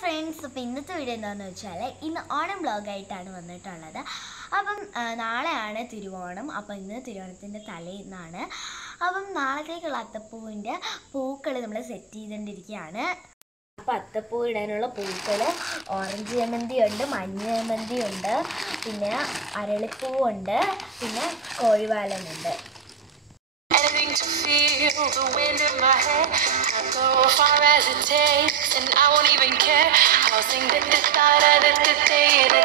Friends, അപ്പോൾ ഇന്നത്തെ video എന്താണെന്ന് വെച്ചാൽ ഇന്ന് ഓണം വ്ളോഗായിട്ടാണ് വന്നിട്ടുള്ളത്. അപ്പം നാളെയാണ് തിരുവോണം. അപ്പോൾ ഇന്ന് തിരുവോണത്തിൻ്റെ തലേന്നാണ്. അപ്പം നാളത്തേക്കുള്ള അത്തപ്പൂവിൻ്റെ പൂക്കൾ നമ്മൾ സെറ്റ് ചെയ്തുകൊണ്ടിരിക്കുകയാണ്. അപ്പോൾ അത്തപ്പൂ ഇടാനുള്ള പൂക്കൾ ഓറഞ്ച് ജമന്തി ഉണ്ട്, മഞ്ഞ ജമന്തി ഉണ്ട്, പിന്നെ അരളിപ്പൂവുണ്ട്, പിന്നെ കോഴിവാലനുണ്ട്. To feel the wind in my hair, I'll go as far as it takes, and I won't even care. I'll sing the da-da da da da da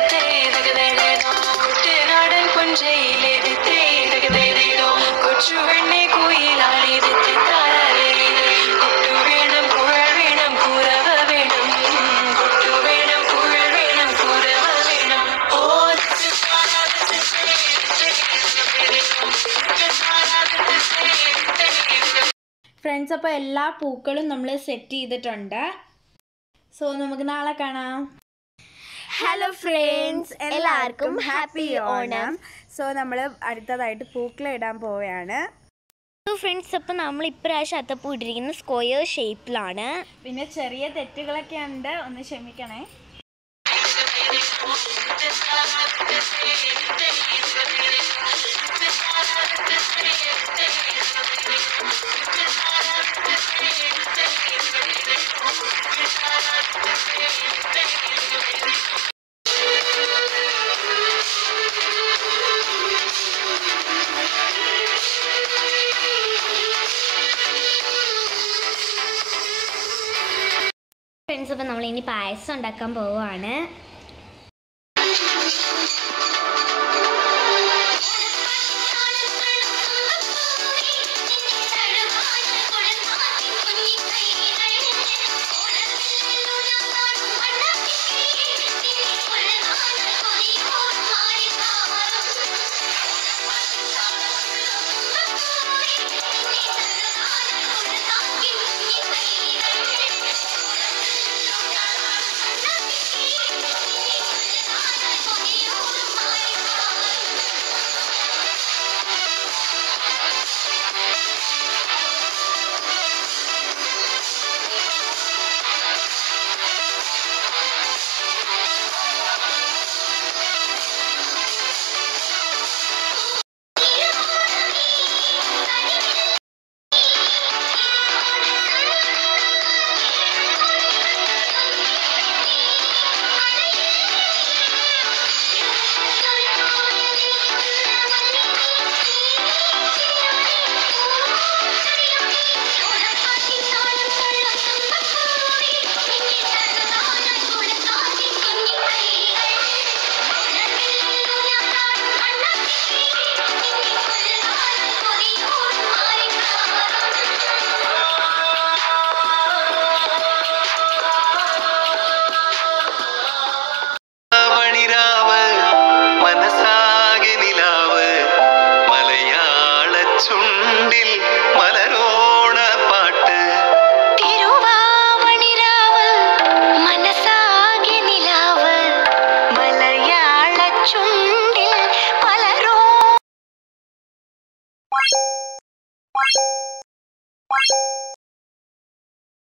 da da കുട്ടനാടൻ പുഞ്ചയിലെ കൊച്ചുവെണ്ണെ കുയിലാളി കൊട്ടു വേണം കുഴൽ വേണം കുരവ വേണം കൊട്ടു വേണം കുഴൽ വേണം കുരവ വേണം. ഓ ഫ്രണ്ട്സ്, അപ്പോൾ എല്ലാ പൂക്കളും നമ്മൾ സെറ്റ് ചെയ്തിട്ടുണ്ട്. സോ നമുക്ക് നാളെ കാണാം. ഹലോ ഫ്രണ്ട്സ്, എല്ലാവർക്കും ഹാപ്പി ഓണം. സോ നമ്മൾ അടുത്തതായിട്ട് പൂക്കൾ ഇടാൻ പോവുകയാണ്. ഫ്രണ്ട്സ്, അപ്പോൾ നമ്മൾ ഇപ്രാവശ്യം അത്തപ്പൂ ഇട്ടിരിക്കുന്നത് സ്ക്വയർ ഷേപ്പിലാണ്. പിന്നെ ചെറിയ തെറ്റുകളൊക്കെ ഉണ്ട്, ഒന്ന് ക്ഷമിക്കണേ. ഫ്രണ്ട്സ്, അപ്പോൾ നമ്മൾ ഇനി പായസം ഉണ്ടാക്കാൻ പോവുകയാണ്.